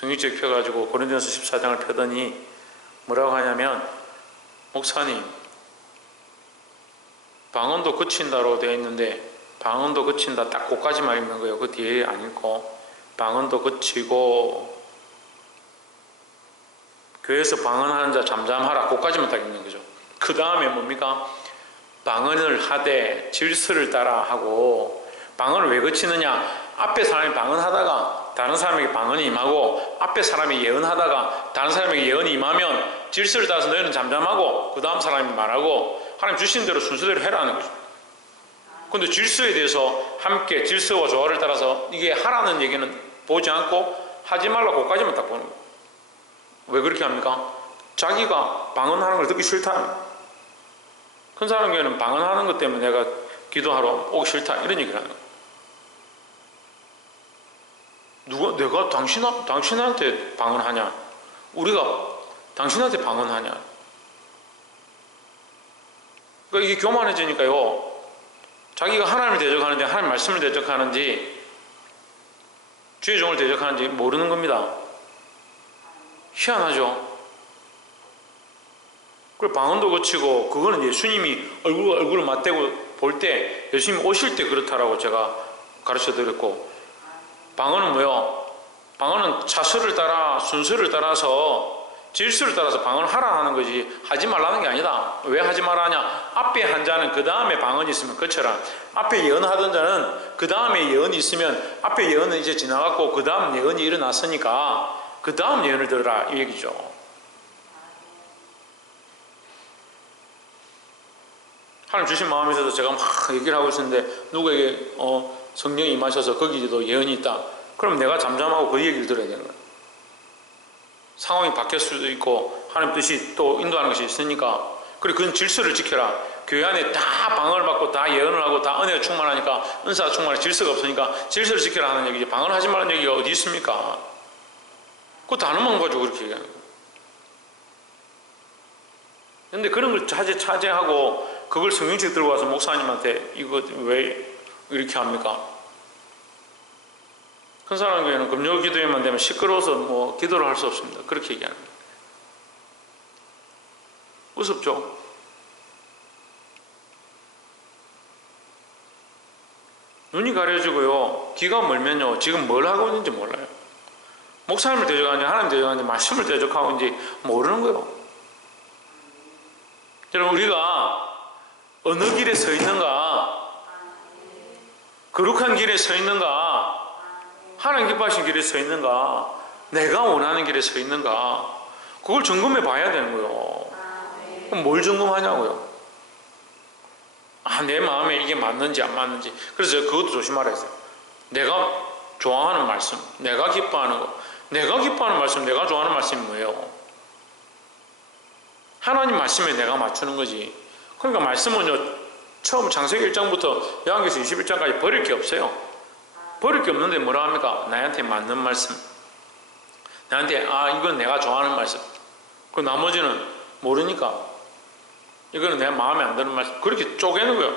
성경책 펴가지고 고린도전서 14장을 펴더니 뭐라고 하냐면, 목사님, 방언도 그친다로 되어 있는데 방언도 그친다 딱 그까지만 읽는 거예요. 그 뒤에 안 읽고, 방언도 그치고 교회에서 방언하는 자 잠잠하라 그까지만 딱 읽는 거죠. 그 다음에 뭡니까? 방언을 하되 질서를 따라 하고. 방언을 왜 그치느냐? 앞에 사람이 방언하다가 다른 사람에게 방언이 임하고, 앞에 사람이 예언하다가 다른 사람에게 예언이 임하면 질서를 따라서 너희는 잠잠하고 그 다음 사람이 말하고, 하나님 주신 대로 순서대로 해라는 거죠. 근데 질서에 대해서 함께 질서와 조화를 따라서 이게 하라는 얘기는 보지 않고 하지 말라고 그까지만 딱 보는 거예요. 왜 그렇게 합니까? 자기가 방언하는 걸 듣기 싫다. 큰 사람 교회는 방언하는 것 때문에 내가 기도하러 오기 싫다 이런 얘기를 하는 거예요. 내가 당신한테 방언하냐? 우리가 당신한테 방언하냐? 그러니까 이게 교만해지니까요. 자기가 하나님을 대적하는지 하나님 말씀을 대적하는지 주의 종을 대적하는지 모르는 겁니다. 희한하죠. 그리고 방언도 거치고, 그거는 예수님이 얼굴을 맞대고 볼 때, 예수님이 오실 때 그렇다라고 제가 가르쳐 드렸고, 방언은 뭐요? 방언은 차수를 따라 순서를 따라서 질서를 따라서 방언을 하라 하는 거지 하지 말라는 게 아니다. 왜 하지 말라 하냐? 앞에 한 자는 그 다음에 방언이 있으면 그쳐라. 앞에 예언하던 자는 그 다음에 예언이 있으면, 앞에 예언은 이제 지나갔고 그 다음 예언이 일어났으니까 그 다음 예언을 들으라 이 얘기죠. 하나님 주신 마음에서도 제가 막 얘기를 하고 있었는데 누구에게 성령이 임하셔서 거기도 예언이 있다. 그럼 내가 잠잠하고 그 얘기를 들어야 되는 거예요. 상황이 바뀔 수도 있고 하나님 뜻이 또 인도하는 것이 있으니까. 그리고 그건 질서를 지켜라. 교회 안에 다 방언을 받고 다 예언을 하고 다 은혜가 충만하니까, 은사가 충만해 질서가 없으니까 질서를 지켜라 하는 얘기지, 방언을 하지 말라는 얘기가 어디 있습니까? 그거 단어만 가지고 그렇게 얘기하는 거예요. 근데 그런 걸 차지하고 그걸 성경책 들고 와서 목사님한테 이거 왜 이렇게 합니까? 큰 사람 교회는 금요 기도회만 되면 시끄러워서 뭐 기도를 할 수 없습니다. 그렇게 얘기하는 거예요. 우습죠? 눈이 가려지고요, 귀가 멀면요, 지금 뭘 하고 있는지 몰라요. 목사님을 대적하는지 하나님 대적하는지 말씀을 대적하고 있는지 모르는 거예요. 여러분, 우리가 어느 길에 서 있는가, 거룩한 길에 서 있는가, 하나님 기뻐하신 길에 서 있는가, 내가 원하는 길에 서 있는가, 그걸 점검해 봐야 되는 거예요. 그럼 뭘 점검하냐고요? 내 마음에 이게 맞는지 안 맞는지. 그래서 제가 그것도 조심하라 했어요. 내가 좋아하는 말씀, 내가 기뻐하는 거, 내가 기뻐하는 말씀, 내가 좋아하는 말씀이 뭐예요? 하나님 말씀에 내가 맞추는 거지. 그러니까 말씀은요, 처음 창세기 1장부터 요한계시록 21장까지 버릴 게 없어요. 버릴 게 없는데 뭐라 합니까? 나한테 맞는 말씀, 나한테 이건 내가 좋아하는 말씀, 그 나머지는 모르니까 이거는 내 마음에 안 드는 말씀, 그렇게 쪼개는 거예요.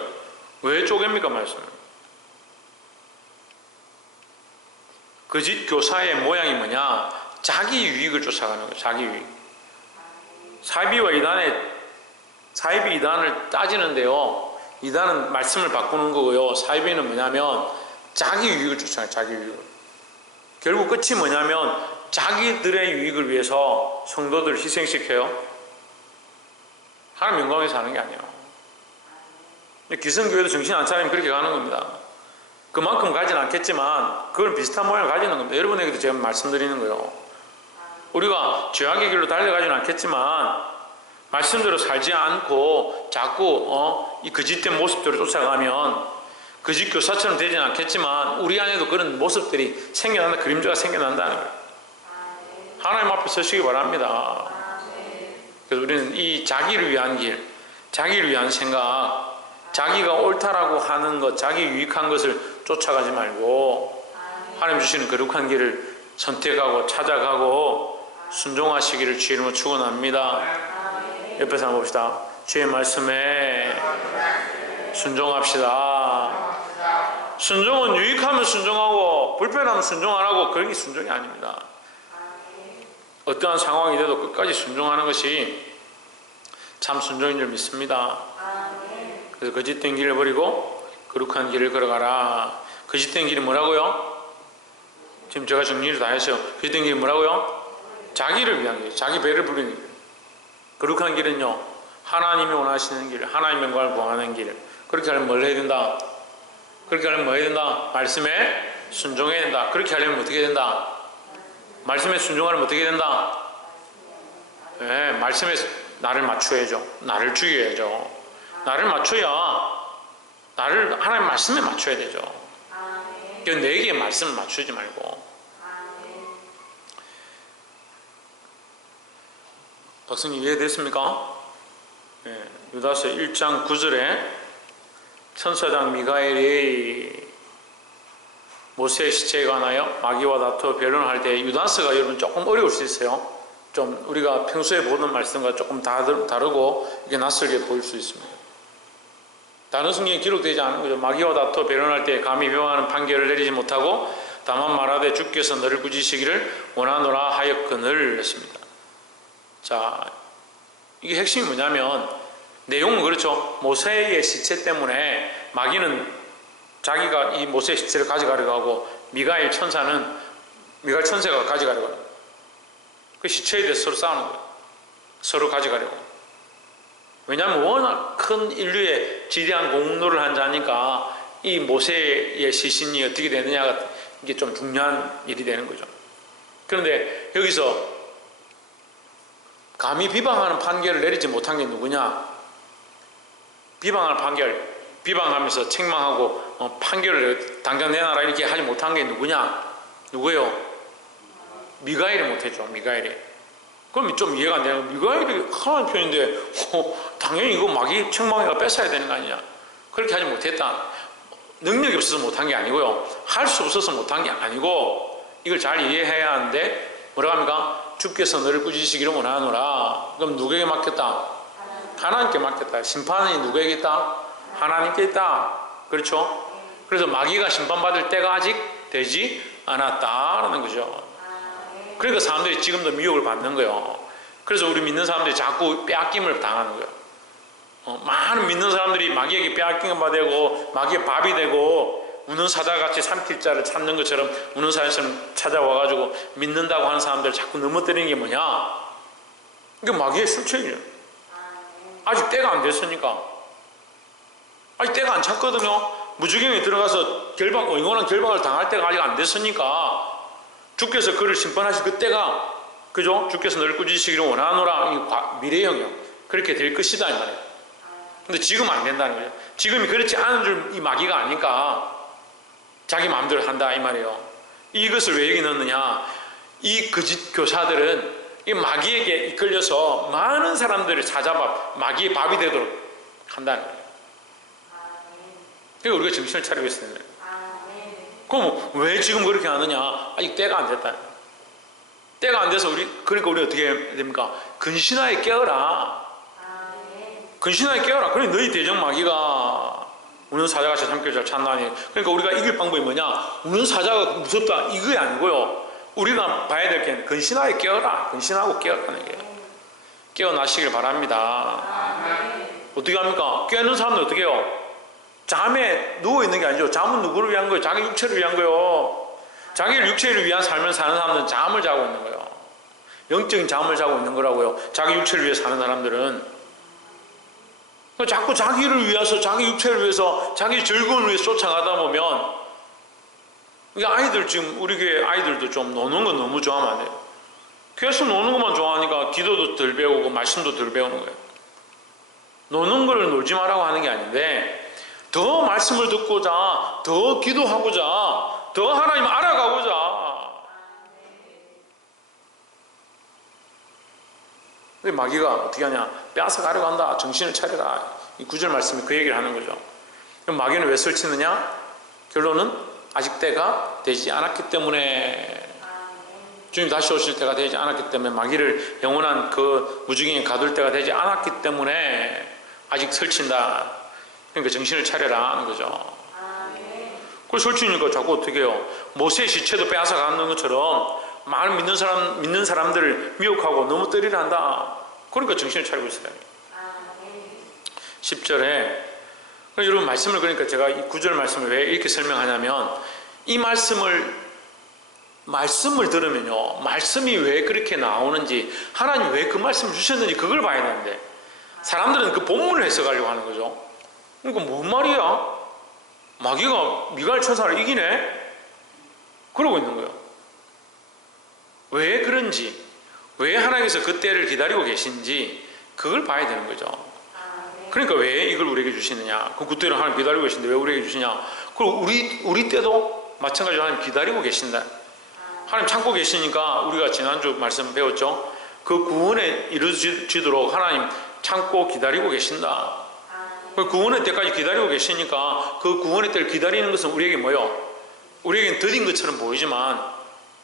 왜 쪼갭니까? 말씀을. 거짓 교사의 모양이 뭐냐? 자기 유익을 쫓아가는 거예요. 자기 유익. 사이비와 사이비 이단을 따지는데요, 이단은 말씀을 바꾸는 거고요, 사이비는 뭐냐면 자기 유익을 쫓아가요. 자기 유익을. 결국 끝이 뭐냐면 자기들의 유익을 위해서 성도들을 희생시켜요. 하나님 영광에 사는 게 아니에요. 기성교회도 정신 안 차리면 그렇게 가는 겁니다. 그만큼 가진 않겠지만 그걸 비슷한 모양을 가지는 겁니다. 여러분에게도 제가 말씀드리는 거예요. 우리가 죄악의 길로 달려가지는 않겠지만 말씀대로 살지 않고 자꾸 이 거짓된 모습들을 쫓아가면 거짓 교사처럼 되지는 않겠지만 우리 안에도 그런 모습들이 생겨난다, 그림자가 생겨난다는 거예요. 하나님 앞에 서시기 바랍니다. 그래서 우리는 이 자기를 위한 길, 자기를 위한 생각, 자기가 옳다라고 하는 것, 자기 유익한 것을 쫓아가지 말고 하나님 주시는 거룩한 길을 선택하고 찾아가고 순종하시기를 주의 이름으로 축원합니다. 옆에서 한번 봅시다. 주의 말씀에 순종합시다. 순종은 유익하면 순종하고 불편하면 순종 안 하고 그런 게 순종이 아닙니다. 어떠한 상황이 돼도 끝까지 순종하는 것이 참 순종인 줄 믿습니다. 그래서 거짓된 길을 버리고 거룩한 길을 걸어가라. 거짓된 길이 뭐라고요? 지금 제가 정리를 다 했어요. 거짓된 길이 뭐라고요? 자기를 위한 길, 자기 배를 부르는 길. 거룩한 길은요, 하나님이 원하시는 길, 하나님의 영광을 구하는 길. 그렇게 하려면 뭘 해야 된다? 그렇게 하려면 뭐 해야 된다? 말씀에 순종해야 된다. 그렇게 하려면 어떻게 해야 된다? 말씀에 순종하려면 어떻게 해야 된다? 네, 말씀에 나를 맞춰야죠. 나를 죽여야죠. 나를 맞춰야 나를 하나님 말씀에 맞춰야 되죠. 내게 말씀을 맞추지 말고. 박사님 이해됐습니까? 네, 유다서 1장 9절에 천사장 미가엘이 모세의 시체에 관하여 마귀와 다투어 변론할 때, 유다서가 여러분 조금 어려울 수 있어요. 좀 우리가 평소에 보는 말씀과 조금 다르고 이게 낯설게 보일 수 있습니다. 다른 성경에 기록되지 않은 거죠. 마귀와 다투어 변론할 때 감히 명하는 판결을 내리지 못하고 다만 말하되 주께서 너를 꾸짖으시기를 원하노라 하였거늘 했습니다. 자, 이게 핵심이 뭐냐면 내용은 그렇죠. 모세의 시체 때문에 마귀는 자기가 이 모세의 시체를 가져가려고 하고 미가엘 천사가 가져가려고 해요. 그 시체에 대해서 서로 싸우는 거예요. 서로 가져가려고. 왜냐하면 워낙 큰 인류의 지대한 공로를 한 자니까 이 모세의 시신이 어떻게 되느냐가 이게 좀 중요한 일이 되는 거죠. 그런데 여기서 감히 비방하는 판결을 내리지 못한 게 누구냐? 비방하면서 책망하고 판결을 당장 내놔라 이렇게 하지 못한 게 누구냐? 누구예요? 미가엘이 못했죠. 미가엘이. 그럼 좀 이해가 안 되는 거예요. 미가엘이 하나님 편인데 당연히 이거 마귀 책망해가 뺏어야 되는 거 아니냐? 그렇게 하지 못했다. 능력이 없어서 못한 게 아니고요. 할 수 없어서 못한 게 아니고 이걸 잘 이해해야 하는데 뭐라고 합니까? 주께서 너를 꾸짖으시기를 원하노라. 그럼 누구에게 맡겼다? 하나님께 맡겼다. 심판이 누구에게 있다? 하나님께 있다. 그렇죠? 그래서 마귀가 심판받을 때가 아직 되지 않았다라는 거죠. 그러니까 사람들이 지금도 미혹을 받는 거예요. 그래서 우리 믿는 사람들이 자꾸 빼앗김을 당하는 거예요. 많은 믿는 사람들이 마귀에게 빼앗김을 받고 마귀의 밥이 되고 우는 사자같이 삼킬 자를 찾는 것처럼 우는 사자처럼 찾아와가지고 믿는다고 하는 사람들을 자꾸 넘어뜨리는 게 뭐냐? 이게 마귀의 술책이에요. 아직 때가 안 됐으니까. 아직 때가 안 찼거든요. 무주경에 들어가서 영원한 결박을 당할 때가 아직 안 됐으니까 주께서 그를 심판하실 그때가, 그죠? 주께서 너를 꾸짖으시기를 원하노라. 미래형이요. 그렇게 될 것이다 이 말이에요. 근데 지금 안 된다는 거예요. 지금이 그렇지 않은 줄 이 마귀가 아니까 자기 마음대로 한다 이 말이에요. 이것을 왜 여기 넣느냐? 이 거짓 교사들은 이 마귀에게 이끌려서 많은 사람들을 사잡아 마귀의 밥이 되도록 한다는 거예요. 그러니까 우리가 정신을 차리고 있어야 돼요. 그럼 왜 지금 그렇게 하느냐? 아직 때가 안 됐다. 때가 안 돼서 그러니까 우리 어떻게 해야 됩니까? 근신하에 깨어라. 근신하에 깨어라. 그래 너희 대적 마귀가 우는 사자같이 삼킬 잘 찾나니. 그러니까 우리가 이길 방법이 뭐냐? 우는 사자가 무섭다 이게 아니고요. 우리가 봐야 될 게 근신하에 깨어라. 근신하고 깨어라는 게 깨어나시길 바랍니다. 어떻게 합니까? 깨는 사람들 어떻게 해요? 잠에 누워있는 게 아니죠. 잠은 누구를 위한 거예요? 자기 육체를 위한 거예요. 자기 육체를 위한 삶을 사는 사람들은 잠을 자고 있는 거예요. 영적인 잠을 자고 있는 거라고요. 자기 육체를 위해 사는 사람들은. 자꾸 자기를 위해서, 자기 육체를 위해서, 자기 즐거움을 위해 쫓아가다 보면, 아이들 지금 우리 교회 아이들도 좀 노는 거 너무 좋아하면 안 돼요. 교회에서 노는 것만 좋아하니까 기도도 덜 배우고 말씀도 덜 배우는 거예요. 노는 걸 놀지 말라고 하는 게 아닌데 더 말씀을 듣고자, 더 기도하고자, 더 하나님 알아가고자. 근데 마귀가 어떻게 하냐? 빼앗아가려고 한다. 정신을 차려라. 이 9절 말씀이 그 얘기를 하는 거죠. 그럼 마귀는 왜 설치느냐? 결론은 아직 때가 되지 않았기 때문에, 주님 다시 오실 때가 되지 않았기 때문에, 마귀를 영원한 그 무지경에 가둘 때가 되지 않았기 때문에 아직 설친다. 그러니까 정신을 차려라 하는 거죠. 그걸 설치니까 자꾸 어떻게 해요? 모세의 시체도 빼앗아 가는 것처럼 많은 믿는 사람들을 미혹하고 너무 때리려 한다. 그러니까 정신을 차리고 있어야 돼요. 10절에 여러분 말씀을, 그러니까 제가 이 9절 말씀을 왜 이렇게 설명하냐면, 이 말씀을 들으면요, 말씀이 왜 그렇게 나오는지, 하나님 왜 그 말씀을 주셨는지 그걸 봐야 되는데, 사람들은 그 본문을 해석하려고 하는 거죠. 그러니까 뭔 말이야? 마귀가 미가엘 천사를 이기네? 그러고 있는 거예요. 왜 그런지, 왜 하나님께서 그 때를 기다리고 계신지 그걸 봐야 되는 거죠. 그러니까 왜 이걸 우리에게 주시느냐? 그 때를 하나님 기다리고 계신데 왜 우리에게 주시냐? 그리고 우리 때도 마찬가지로 하나님 기다리고 계신다. 하나님 참고 계시니까, 우리가 지난주 말씀 배웠죠? 그 구원에 이루어지도록 하나님 참고 기다리고 계신다. 그 구원의 때까지 기다리고 계시니까, 그 구원의 때를 기다리는 것은 우리에게 뭐요? 우리에겐 더딘 것처럼 보이지만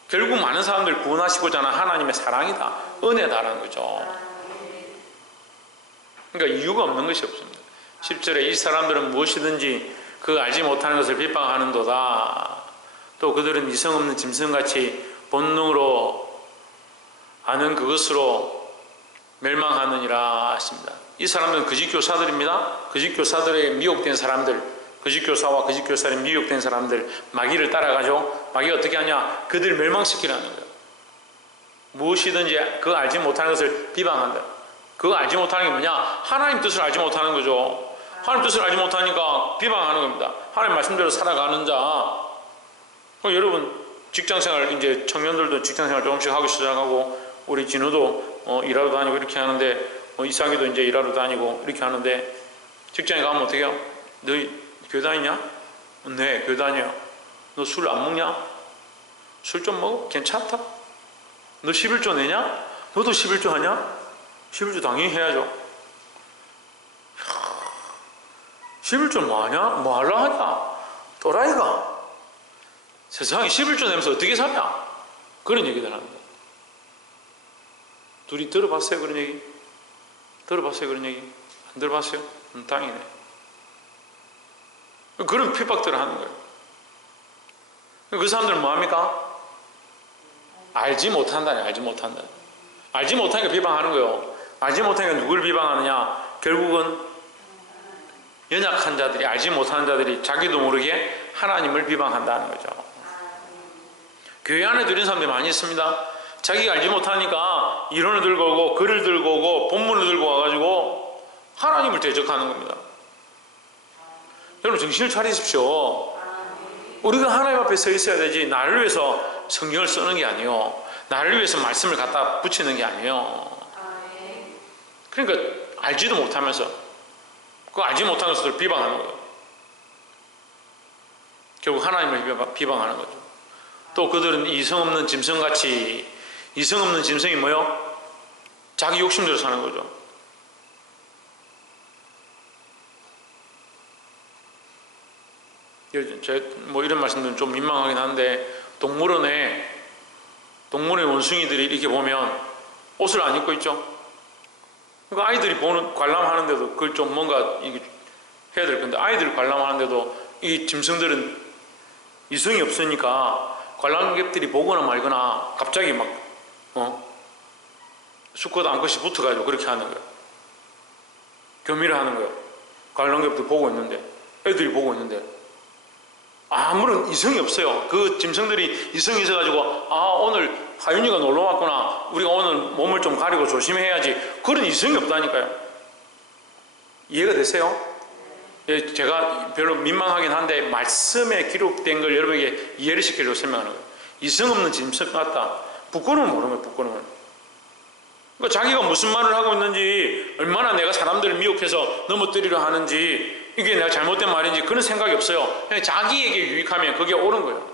결국 많은 사람들 구원하시고자 하는 하나님의 사랑이다, 은혜다라는 거죠. 그러니까 이유가 없는 것이 없습니다. 10절에 이 사람들은 무엇이든지 그 알지 못하는 것을 비방하는도다. 또 그들은 이성 없는 짐승같이 본능으로 아는 그것으로 멸망하느니라 하십니다. 이 사람들은 거짓교사들입니다. 거짓교사들에게 미혹된 사람들, 거짓교사와 거짓교사에 미혹된 사람들, 마귀를 따라가죠. 마귀가 어떻게 하냐? 그들 멸망시키라는 거예요. 무엇이든지 그 알지 못하는 것을 비방한다. 그거 알지 못하는 게 뭐냐? 하나님 뜻을 알지 못하는 거죠. 하나님 뜻을 알지 못하니까 비방하는 겁니다. 하나님 말씀대로 살아가는 자. 여러분 직장생활, 이제 청년들도 직장생활 조금씩 하기 시작하고, 우리 진우도 일하러 다니고 이렇게 하는데, 이상이도 이제 일하러 다니고 이렇게 하는데, 직장에 가면 어떻게 해요? 너 교회 다니냐? 네, 교회 다녀요. 너 술 안 먹냐? 술 좀 먹어? 괜찮다? 너 11조 내냐? 너도 11조 하냐? 11조 당연히 해야죠. 11조 뭐 하냐? 뭐 하려 하냐? 또라이가. 세상에 11조 내면서 어떻게 사냐? 그런 얘기들 합니다. 둘이 들어봤어요? 그런 얘기? 들어봤어요? 그런 얘기? 안 들어봤어요? 당연히. 그런 핍박들을 하는 거예요. 그 사람들은 뭐합니까? 알지 못한다네. 알지 못한다. 알지 못하니까 비방하는 거예요. 알지 못하니까 누구를 비방하느냐? 결국은 연약한 자들이, 알지 못하는 자들이 자기도 모르게 하나님을 비방한다는 거죠. 교회 안에도 이런 사람들이 많이 있습니다. 자기가 알지 못하니까 이론을 들고 오고 글을 들고 오고 본문을 들고 와가지고 하나님을 대적하는 겁니다. 여러분 정신을 차리십시오. 우리가 하나님 앞에 서 있어야 되지, 나를 위해서 성경을 쓰는 게 아니에요. 나를 위해서 말씀을 갖다 붙이는 게 아니에요. 그러니까 알지도 못하면서 그 알지 못하는 것을 비방하는 거예요. 결국 하나님을 비방하는 거죠. 또 그들은 이성 없는 짐승같이, 이성 없는 짐승이 뭐요? 자기 욕심대로 사는 거죠. 뭐 이런 말씀들은 좀 민망하긴 한데, 동물원의 원숭이들이 이렇게 보면 옷을 안 입고 있죠. 그러니까 아이들이 보는, 관람하는데도 그걸 좀 뭔가 이게 해야 될 건데, 아이들을 관람하는데도 이 짐승들은 이성이 없으니까 관람객들이 보거나 말거나 갑자기 막 수컷 암컷이 붙어가지고 그렇게 하는 거예요. 교미를 하는 거예요. 관람객들 보고 있는데, 애들이 보고 있는데 아무런 이성이 없어요. 그 짐승들이 이성이 있어가지고, 오늘 하윤이가 놀러 왔구나, 우리가 오늘 몸을 좀 가리고 조심해야지, 그런 이성이 없다니까요. 이해가 되세요? 예, 제가 별로 민망하긴 한데 말씀에 기록된 걸 여러분에게 이해를 시키려고 설명하는 거예요. 이성 없는 짐승 같다. 부끄러움을 모르는 거예요. 부끄러움을. 그러니까 자기가 무슨 말을 하고 있는지, 얼마나 내가 사람들을 미혹해서 넘어뜨리려 하는지, 이게 내가 잘못된 말인지 그런 생각이 없어요. 그냥 자기에게 유익하면 그게 옳은 거예요.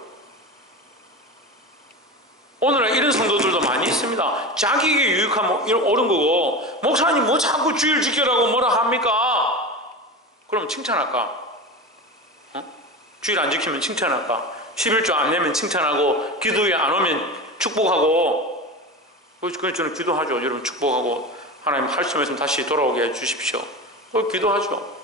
오늘날 이런 성도들도 많이 있습니다. 자기에게 유익하면 옳은 거고, 목사님 뭐 자꾸 주일 지켜라고 뭐라 합니까? 그러면 칭찬할까? 주일 안 지키면 칭찬할까? 11조 안 내면 칭찬하고, 기도에 안 오면 축복하고, 그래서 저는 기도하죠. 여러분 축복하고, 하나님 할 수 있으면 다시 돌아오게 해주십시오. 기도하죠.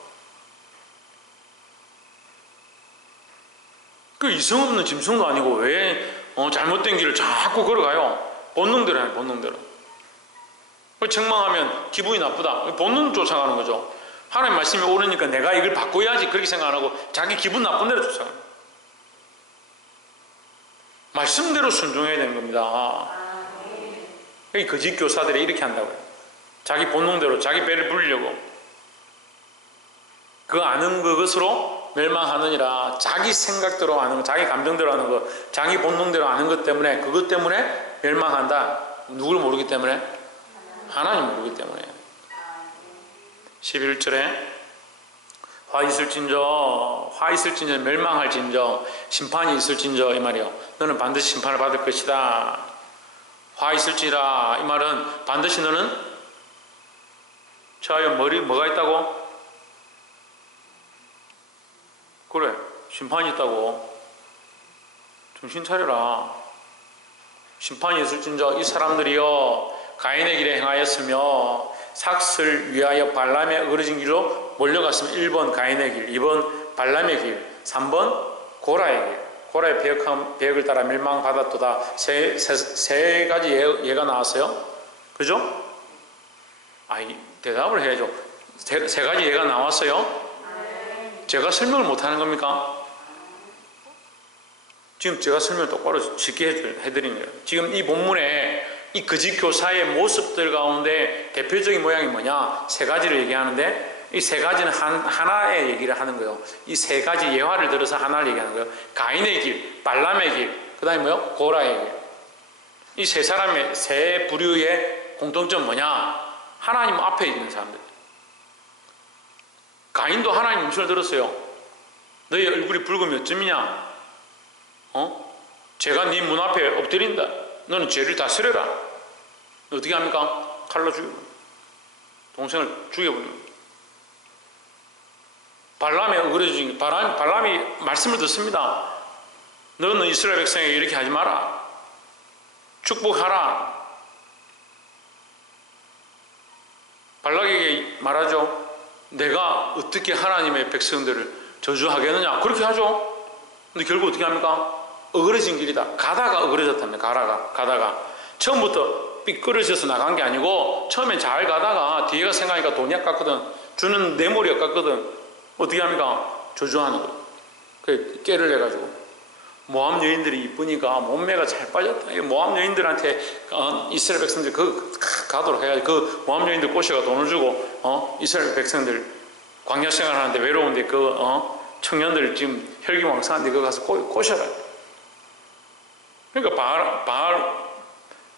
그 이성 없는 짐승도 아니고 왜 잘못된 길을 자꾸 걸어가요. 본능대로 해요. 본능대로. 책망하면 기분이 나쁘다. 본능 쫓아가는 거죠. 하나님 말씀이 옳으니까 내가 이걸 바꿔야지 그렇게 생각 안 하고 자기 기분 나쁜 대로 쫓아가요. 말씀대로 순종해야 되는 겁니다. 이 거짓 교사들이 이렇게 한다고요. 자기 본능대로 자기 배를 불리려고. 그 아는 그것으로 멸망하느니라. 자기 생각대로 아는 것, 자기 감정대로 아는 것, 자기 본능대로 아는 것 때문에, 그것 때문에 멸망한다. 누굴 모르기 때문에? 하나님 모르기 때문에. 11절에 화 있을진저 멸망할진저 심판이 있을진저 이 말이요. 너는 반드시 심판을 받을 것이다. 화 있을지라 이 말은 반드시 너는 저하여 뭐가 있다고? 그래, 심판이 있다고. 정신 차려라. 심판이 있을진저 이 사람들이요 가인의 길에 행하였으며 삭슬 위하여 발람의 어그러진 길로 몰려갔으면 1번 가인의 길, 2번 발람의 길, 3번 고라의 길. 고라의 배역을 따라 멸망받았도다. 세 가지 예가 나왔어요. 그죠? 대답을 해야죠. 세 가지 예가 나왔어요. 제가 설명을 못하는 겁니까? 지금 제가 설명을 똑바로 쉽게 해드린 거예요. 지금 이 본문에 이 거짓 교사의 모습들 가운데 대표적인 모양이 뭐냐? 세 가지를 얘기하는데 이 세 가지는 하나의 얘기를 하는 거예요. 이 세 가지 예화를 들어서 하나를 얘기하는 거예요. 가인의 길, 발람의 길, 그 다음에 뭐요? 고라의 길. 이 세 사람의 세 부류의 공통점 뭐냐? 하나님 앞에 있는 사람들. 가인도 하나님 음성을 들었어요. 너희 얼굴이 붉으면 어쩌미냐? 제가 네 문 앞에 엎드린다. 너는 죄를 다스려라. 어떻게 합니까? 칼로 죽여버려. 동생을 죽여버려. 발람의 어그러진 발람이 말씀을 듣습니다. 너는 이스라엘 백성에게 이렇게 하지 마라. 축복하라. 발락에게 말하죠. 내가 어떻게 하나님의 백성들을 저주하겠느냐. 그렇게 하죠. 근데 결국 어떻게 합니까? 어그러진 길이다. 가다가 어그러졌답니다. 가다가. 처음부터 삐끄러져서 나간 게 아니고 처음엔 잘 가다가 뒤에가 생각하니까 돈이 아깝거든. 주는 내 머리 아깝거든. 어떻게 합니까? 저주하는 거예요. 그 깨를 내가지고. 모함 여인들이 이쁘니까 몸매가 잘 빠졌다. 모함 여인들한테 이스라엘 백성들 가도록 해가지고 그 모함 여인들 꼬셔가 돈을 주고 이스라엘 백성들 광야 생활하는데 외로운데 청년들 지금 혈기왕성한데 그거 가서 꼬셔라. 그러니까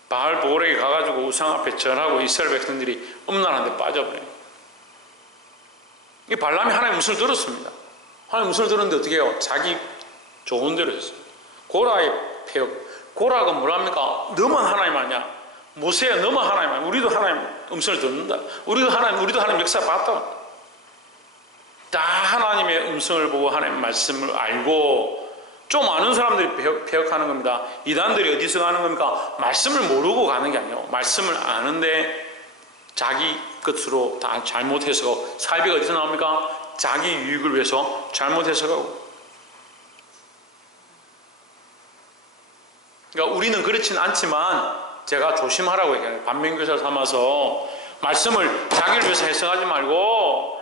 바알 보렉에 가가지고 우상 앞에 절하고 이스라엘 백성들이 음란한데 빠져버려요. 이 발람이 하나님의 음성을 들었습니다. 하나님의 음성을 들었는데 어떻게 해요? 자기 좋은 대로 했어요. 고라의 폐역. 고라가 뭐랍니까? 너만 하나님 아니야. 모세야 너만 하나님 아니야. 우리도 하나님 음성을 듣는다. 우리도 하나님 역사 봤다. 다 하나님의 음성을 보고 하나님의 말씀을 알고 좀 아는 사람들이 폐역하는 겁니다. 이단들이 어디서 가는 겁니까? 말씀을 모르고 가는 게 아니에요. 말씀을 아는데 자기 것으로 다 잘못해서 사이비가 어디서 나옵니까? 자기 유익을 위해서 잘못해서 가고. 그러니까 우리는 그렇진 않지만 제가 조심하라고 얘기해요. 반면교사 삼아서 말씀을 자기를 위해서 해석하지 말고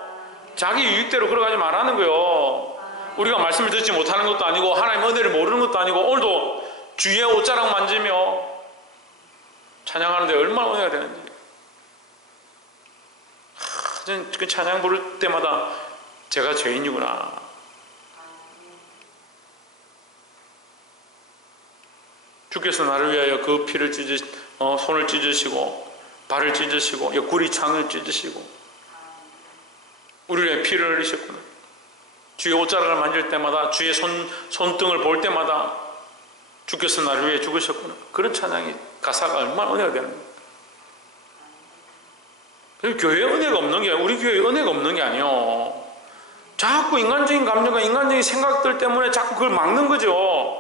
자기 유익대로 걸어가지 말라는 거예요. 우리가 말씀을 듣지 못하는 것도 아니고 하나님의 은혜를 모르는 것도 아니고 오늘도 주위에 옷자락 만지며 찬양하는데 얼마나 은혜가 되는지. 저는 그 찬양 부를 때마다 제가 죄인이구나. 주께서 나를 위하여 그 피를 손을 찢으시고 발을 찢으시고 옆구리 창을 찢으시고 우리를 위해 피를 흘리셨구나. 주의 옷자락을 만질 때마다 주의 손등을 볼 때마다 주께서 나를 위해 죽으셨구나. 그런 찬양이 가사가 얼마나 은혜가 되는 거예요. 교회에 은혜가 없는 게 우리 교회에 은혜가 없는 게 아니에요. 자꾸 인간적인 감정과 인간적인 생각들 때문에 자꾸 그걸 막는 거죠.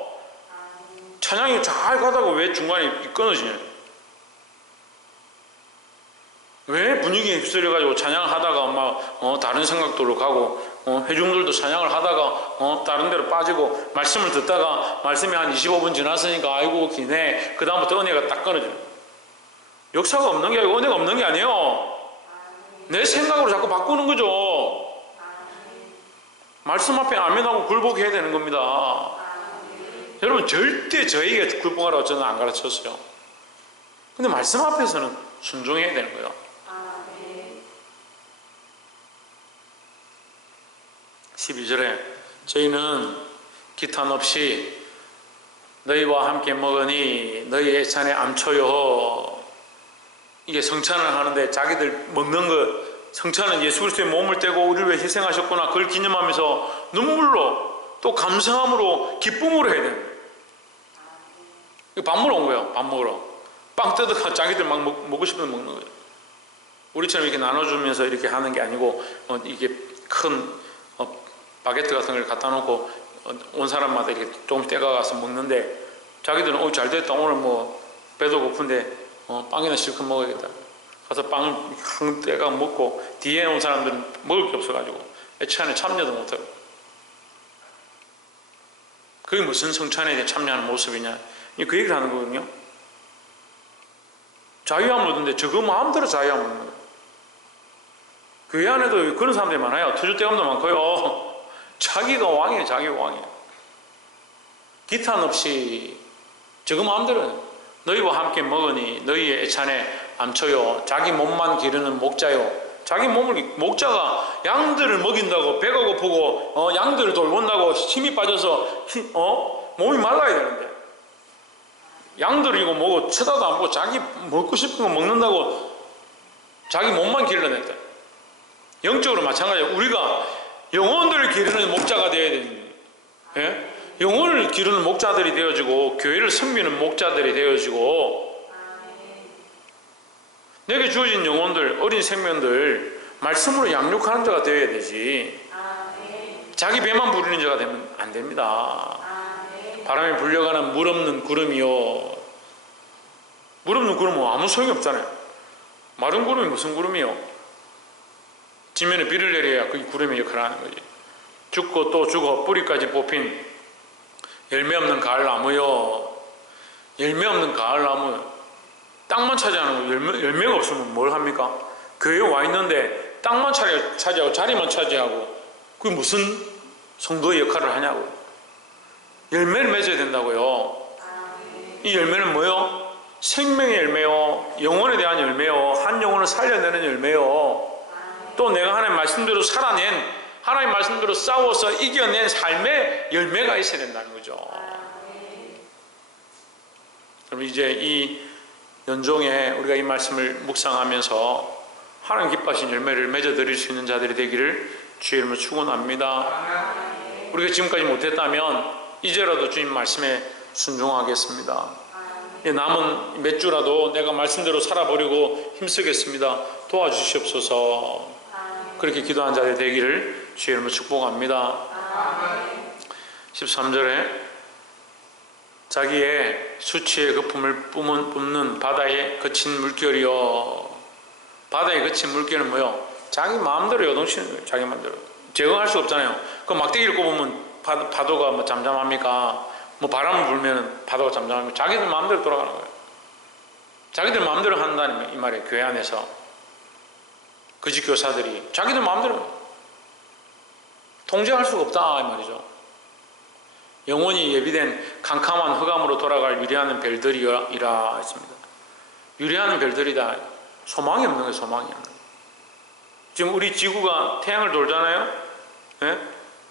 찬양이 잘 가다가 왜 중간에 끊어지냐? 왜 분위기에 휩쓸려가지고 찬양하다가 막 다른 생각들로 가고 회중들도 찬양을 하다가 다른 데로 빠지고 말씀을 듣다가 말씀이 한 25분 지났으니까 아이고 기네. 그 다음부터 은혜가 딱 끊어져요. 역사가 없는 게 아니고 은혜가 없는 게 아니에요. 내 생각으로 자꾸 바꾸는 거죠. 말씀 앞에 아멘하고 굴복해야 되는 겁니다. 여러분 절대 저에게 굴복하라고 저는 안 가르쳤어요. 근데 말씀 앞에서는 순종해야 되는 거예요. 12절에 저희는 기탄 없이 너희와 함께 먹으니 너희 애찬에 암초요. 이게 성찬을 하는데 자기들 먹는 거, 성찬은 예수 그리스도의 몸을 떼고 우리를 위해 희생하셨구나, 그걸 기념하면서 눈물로 또 감사함으로 기쁨으로 해야 돼요. 밥 먹으러 온 거예요. 밥 먹으러 빵 뜯어가 자기들 막 먹고 싶으면 먹는 거예요. 우리처럼 이렇게 나눠주면서 이렇게 하는 게 아니고 이게 큰 바게트 같은 걸 갖다 놓고 온 사람마다 이렇게 조금 떼가가서 먹는데 자기들은 잘 됐다, 오늘 뭐 배도 고픈데 빵이나 실컷 먹어야겠다. 가서 빵을 한 떼가 먹고 뒤에 온 사람들은 먹을 게 없어가지고 애찬에 참여도 못하고. 그게 무슨 성찬에 참여하는 모습이냐, 그 얘기를 하는 거거든요. 자유함을 얻는데 저거 마음대로 자유함을 얻는 거예요. 교회 안에도 그런 사람들이 많아요. 투주대감도 많고요. 자기가 왕이에요. 자기가 왕이에요. 기탄 없이 저거 마음대로 너희와 함께 먹으니 너희의 애찬에 암초요. 자기 몸만 기르는 목자요. 자기 몸을, 목자가 양들을 먹인다고 배가 고프고 양들을 돌본다고 힘이 빠져서 몸이 말라야 되는데 양들을 이거 뭐고 쳐다도 안 보고 자기 먹고 싶은 거 먹는다고 자기 몸만 길러냈다. 영적으로 마찬가지예요. 우리가 영혼들을 기르는 목자가 되어야 되는 거예요. 예? 영혼을 기르는 목자들이 되어지고 교회를 섬기는 목자들이 되어지고 내게 주어진 영혼들, 어린 생명들 말씀으로 양육하는 자가 되어야 되지. 자기 배만 부리는 자가 되면 안 됩니다. 바람에 불려가는 물 없는 구름이요. 물 없는 구름은 아무 소용이 없잖아요. 마른 구름이 무슨 구름이요? 지면에 비를 내려야 그게 구름의 역할을 하는 거지. 죽고 또 죽어 뿌리까지 뽑힌 열매 없는 가을나무요. 열매 없는 가을나무. 땅만 차지하는 거. 열매가 없으면 뭘 합니까? 교회에 와 있는데 땅만 차지하고 자리만 차지하고 그게 무슨 성도의 역할을 하냐고. 열매를 맺어야 된다고요. 이 열매는 뭐요? 생명의 열매요. 영혼에 대한 열매요. 한 영혼을 살려내는 열매요. 또 내가 하나님 말씀대로 살아낸, 하나님 말씀대로 싸워서 이겨낸 삶의 열매가 있어야 된다는 거죠. 그럼 이제 이 연종에 우리가 이 말씀을 묵상하면서 하나님 기뻐하신 열매를 맺어드릴 수 있는 자들이 되기를 주의 이름으로 축원합니다. 우리가 지금까지 못했다면 이제라도 주님 말씀에 순종하겠습니다. 남은 몇 주라도 내가 말씀대로 살아보려고 힘쓰겠습니다. 도와주시옵소서. 그렇게 기도한 자들이 되기를 주의 이름으로 축복합니다. 13절에 자기의 수치의 거품을 뿜는 바다에 거친 물결이요. 바다에 거친 물결은 뭐요? 자기 마음대로 요동치는 거예요. 자기 마음대로. 제어할 수 없잖아요. 그 막대기를 꼽으면 파도가 뭐 잠잠합니까? 뭐 바람을 불면 파도가 잠잠합니까? 자기들 마음대로 돌아가는 거예요. 자기들 마음대로 한다는 이 말이에요. 교회 안에서. 거짓 교사들이 자기들 마음대로 통제할 수가 없다 이 말이죠. 영원히 예비된 캄캄한 흑암으로 돌아갈 유리하는 별들이라 했습니다. 유리하는 별들이다. 소망이 없는 거예요. 소망이 없는 거예요. 지금 우리 지구가 태양을 돌잖아요. 예?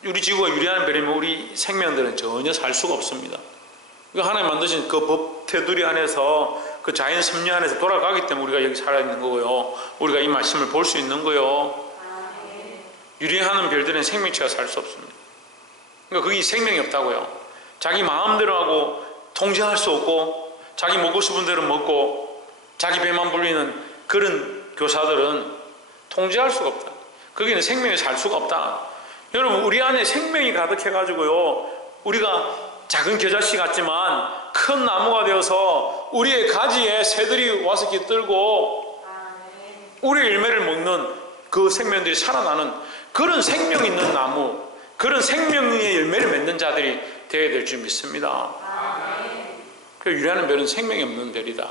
우리 지구가 유리하는 별이면 우리 생명들은 전혀 살 수가 없습니다. 하나님 만드신 그 법 테두리 안에서 그 자연 섭리 안에서 돌아가기 때문에 우리가 여기 살아있는 거고요. 우리가 이 말씀을 볼 수 있는 거요. 유리하는 별들은 생명체가 살 수 없습니다. 그러니까 거기 생명이 없다고요. 자기 마음대로 하고 통제할 수 없고 자기 먹고 싶은 대로 먹고 자기 배만 불리는 그런 교사들은 통제할 수가 없다. 거기는 생명이 살 수가 없다. 여러분 우리 안에 생명이 가득해가지고요. 우리가 작은 겨자씨 같지만 큰 나무가 되어서 우리의 가지에 새들이 와서 깃들고 우리의 열매를 먹는 그 생명들이 살아나는 그런 생명 있는 나무, 그런 생명의 열매를 맺는 자들이 되어야 될 줄 믿습니다. 유리하는 별은 생명이 없는 별이다.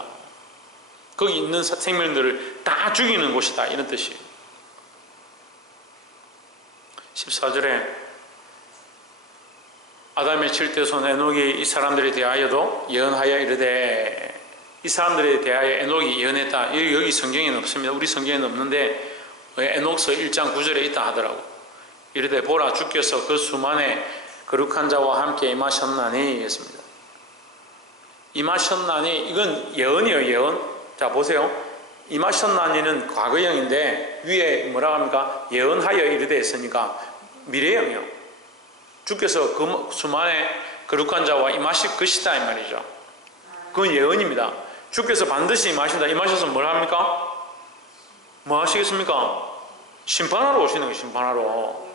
거기 있는 생명들을 다 죽이는 곳이다, 이런 뜻이에요. 14절에 아담의 7대 손 에녹이 이 사람들에 대하여도 예언하여 이르되, 이 사람들에 대하여 에녹이 예언했다. 여기 성경에는 없습니다. 우리 성경에는 없는데 에녹서 1장 9절에 있다 하더라고. 이르되 보라, 주께서 그 수만의 거룩한 자와 함께 임하셨나니 했습니다. 임하셨나니, 이건 예언이에요, 예언. 자, 보세요. 임하셨나니는 과거형인데 위에 뭐라고 합니까? 예언하여 이르되 했으니까 미래형이요. 주께서 그 수만의 거룩한 자와 임하실 것이다, 이 말이죠. 그건 예언입니다. 주께서 반드시 임하신다. 임하셔서 뭘 합니까? 뭐 하시겠습니까? 심판하러 오시는 거예요, 심판하러.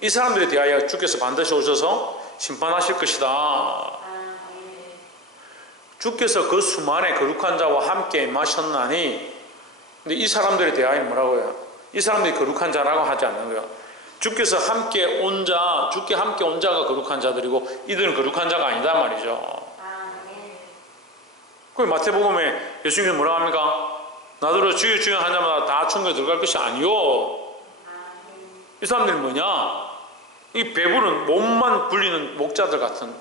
이 사람들에 대하여 주께서 반드시 오셔서 심판하실 것이다. 주께서 그 수만의 거룩한 자와 함께 임하셨나니, 근데 이 사람들에 대하여 뭐라고요? 이 사람들이 거룩한 자라고 하지 않는 거예요. 주께서 함께 온 자, 주께 함께 온 자가 거룩한 자들이고 이들은 거룩한 자가 아니다 말이죠. 그 마태복음에 예수님이 뭐라고 합니까? 나더러 주여 주여 한 자마다 다 천국에 들어갈 것이 아니요. 이 사람들이 뭐냐? 이 배부른 몸만 불리는 목자들 같은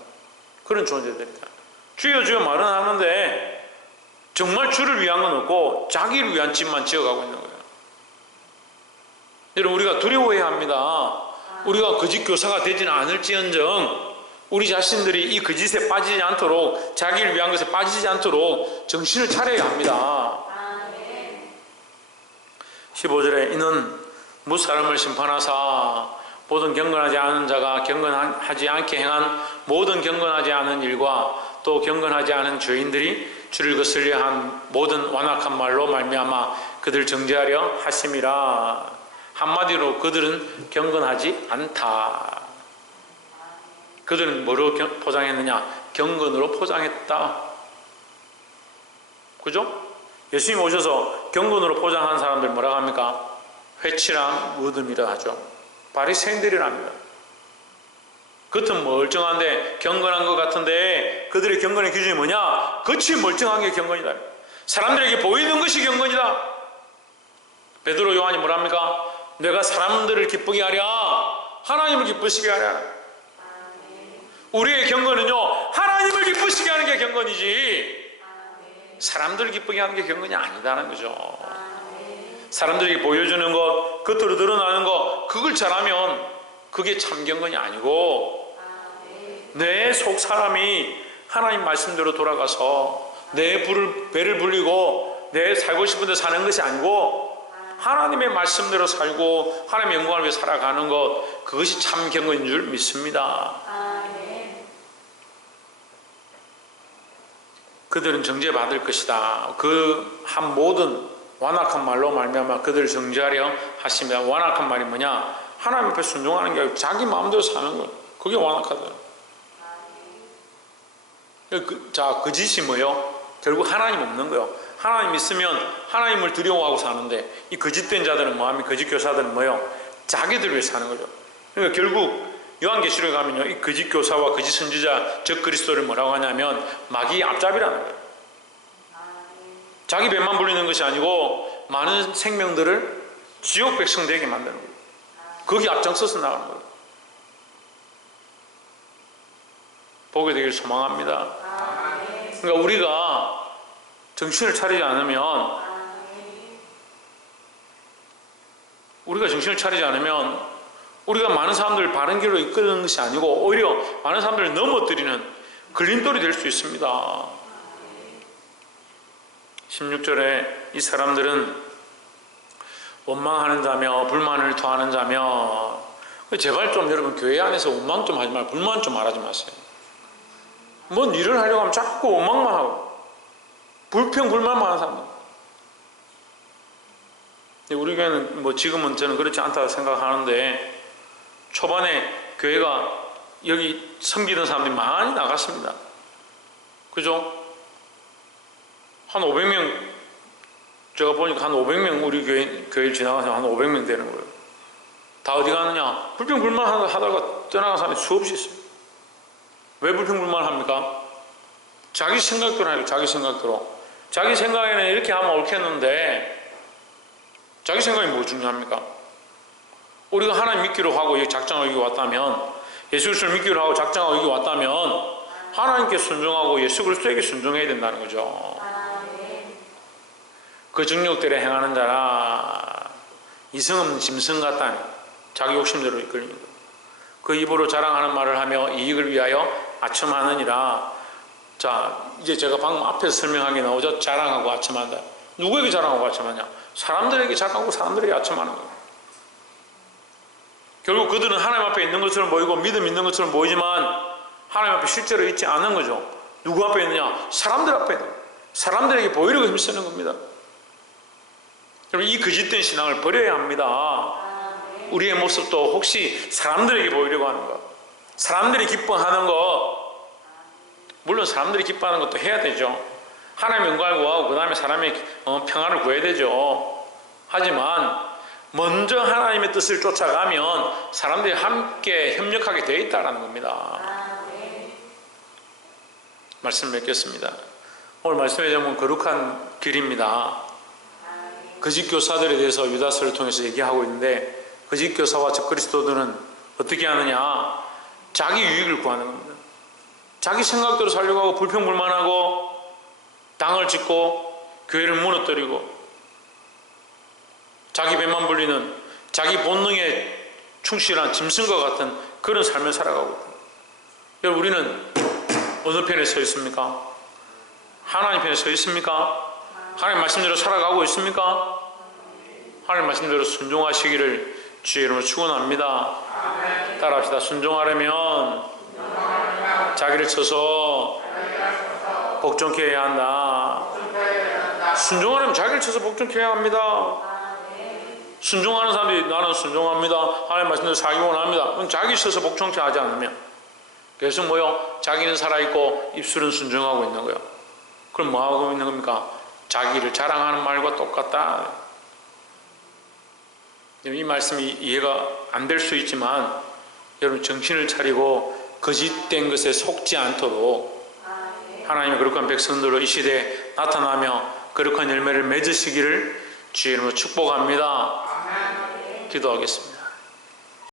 그런 존재들이다. 주여 주여 말은 하는데 정말 주를 위한 건 없고 자기를 위한 집만 지어가고 있는 거예요. 여러분, 우리가 두려워해야 합니다. 우리가 거짓 교사가 되지는 않을지언정 우리 자신들이 이 거짓에 빠지지 않도록, 자기를 위한 것에 빠지지 않도록 정신을 차려야 합니다. 15절에 이는 무사람을 심판하사 모든 경건하지 않은 자가 경건하지 않게 행한 모든 경건하지 않은 일과 또 경건하지 않은 죄인들이 주를 거슬려 한 모든 완악한 말로 말미암아 그들 정죄하려 하심이라. 한마디로 그들은 경건하지 않다. 그들은 뭐로 포장했느냐? 경건으로 포장했다. 그죠? 예수님 오셔서 경건으로 포장한 사람들 뭐라고 합니까? 회칠한 무덤이라 하죠. 바리새인들이랍니다. 겉은 멀쩡한데 경건한 것 같은데 그들의 경건의 기준이 뭐냐? 겉이 멀쩡한 게 경건이다. 사람들에게 보이는 것이 경건이다. 베드로 요한이 뭐랍니까? 내가 사람들을 기쁘게 하랴 하나님을 기쁘시게 하랴. 우리의 경건은요, 하나님을 기쁘시게 하는 게 경건이지 사람들을 기쁘게 하는 게 경건이 아니다는 거죠. 사람들에게 보여주는 것, 겉으로 드러나는 것, 그걸 잘하면 그게 참 경건이 아니고 내 속 사람이 하나님 말씀대로 돌아가서 내 배를 불리고 내 살고 싶은 데 사는 것이 아니고 하나님의 말씀대로 살고 하나님의 영광을 위해 살아가는 것, 그것이 참 경건인 줄 믿습니다. 그들은 정죄받을 것이다. 그 한 모든 완악한 말로 말미암아 그들을 정죄하려 하십니다. 완악한 말이 뭐냐? 하나님 앞에 순종하는 게 아니고 자기 마음대로 사는 거예요. 그게 완악하다. 자, 거짓이 뭐예요? 결국 하나님 없는 거예요. 하나님 있으면 하나님을 두려워하고 사는데 이 거짓된 자들은 뭐하면 거짓 교사들은 뭐예요? 자기들 위해 사는 거죠. 그러니까 결국 요한계시록에 가면요, 이 거짓 교사와 거짓 선지자 적 그리스도를 뭐라고 하냐면 마귀의 앞잡이라는 거예요. 자기 배만 불리는 것이 아니고 많은 생명들을 지옥 백성 되게 만드는 거예요. 거기 앞장서서 나가는 거예요. 보게 되길 소망합니다. 그러니까 우리가 정신을 차리지 않으면 우리가 많은 사람들을 바른 길로 이끄는 것이 아니고 오히려 많은 사람들을 넘어뜨리는 걸림돌이 될 수 있습니다. 16절에 이 사람들은 원망하는 자며 불만을 토하는 자며, 제발 좀 여러분 교회 안에서 원망 좀 하지 말고 불만 좀 말하지 마세요. 뭔 일을 하려고 하면 자꾸 원망만 하고 불평불만만 하는 사람들. 우리 교회는 뭐 지금은 저는 그렇지 않다고 생각하는데 초반에 교회가 여기 섬기던 사람들이 많이 나갔습니다. 그죠? 한 500명, 제가 보니까 한 500명 우리 교회 지나가서 한 500명 되는 거예요. 다 어디 가느냐? 불평불만하다가 떠나간 사람이 수없이 있어요. 왜 불평불만합니까? 자기 생각대로 해요. 자기 생각대로. 자기 생각에는 이렇게 하면 옳겠는데 자기 생각이 뭐 중요합니까? 우리가 하나님 믿기로 하고 여기 작정하고 여기 왔다면, 예수 그리스도를 믿기로 하고 작정하고 여기 왔다면 하나님께 순종하고 예수 그리스도에게 순종해야 된다는 거죠. 그 정욕대로 행하는 자라 이성 없는 짐승 같다니, 자기 욕심대로 이끌립니다. 그 입으로 자랑하는 말을 하며 이익을 위하여 아첨하느니라. 자, 이제 제가 방금 앞에서 설명한 게 나오죠. 자랑하고 아첨한다. 누구에게 자랑하고 아첨하냐? 사람들에게 자랑하고 사람들에게 아첨하는 거예요. 결국 그들은 하나님 앞에 있는 것처럼 보이고 믿음 있는 것처럼 보이지만 하나님 앞에 실제로 있지 않은 거죠. 누구 앞에 있느냐? 사람들 앞에 있는 거예요. 사람들에게 보이려고 힘쓰는 겁니다. 여러분, 이 거짓된 신앙을 버려야 합니다. 우리의 모습도 혹시 사람들에게 보이려고 하는 것, 사람들이 기뻐하는 것, 물론 사람들이 기뻐하는 것도 해야 되죠. 하나님의 영광을 구하고 그 다음에 사람의 평안을 구해야 되죠. 하지만 먼저 하나님의 뜻을 쫓아가면 사람들이 함께 협력하게 되어 있다는 겁니다. 말씀 맺겠습니다. 오늘 말씀의 제목은 거룩한 길입니다. 거짓 교사들에 대해서 유다서를 통해서 얘기하고 있는데, 거짓 교사와 적그리스도들은 어떻게 하느냐? 자기 유익을 구하는 겁니다. 자기 생각대로 살려고 하고 불평불만하고 당을 짓고 교회를 무너뜨리고 자기 배만 불리는 자기 본능에 충실한 짐승과 같은 그런 삶을 살아가고 있다. 여러분, 우리는 어느 편에 서 있습니까? 하나님 편에 서 있습니까? 하나님 말씀대로 살아가고 있습니까? 하나님 말씀대로 순종하시기를 주의 이름으로 축원합니다. 따라합시다. 순종하려면 자기를 쳐서 복종케 해야 한다. 순종하려면 자기를 쳐서 복종케 해야 합니다. 순종하는 사람들이 나는 순종합니다, 하나님 말씀대로 살기 원합니다. 그럼 자기 쳐서 복종케 하지 않으면 계속 뭐요? 자기는 살아있고 입술은 순종하고 있는 거예요. 그럼 뭐하고 있는 겁니까? 자기를 자랑하는 말과 똑같다. 이 말씀이 이해가 안 될 수 있지만 여러분, 정신을 차리고 거짓된 것에 속지 않도록 하나님의 거룩한 백성들로 이 시대에 나타나며 거룩한 열매를 맺으시기를 주의 이름으로 축복합니다. 기도하겠습니다.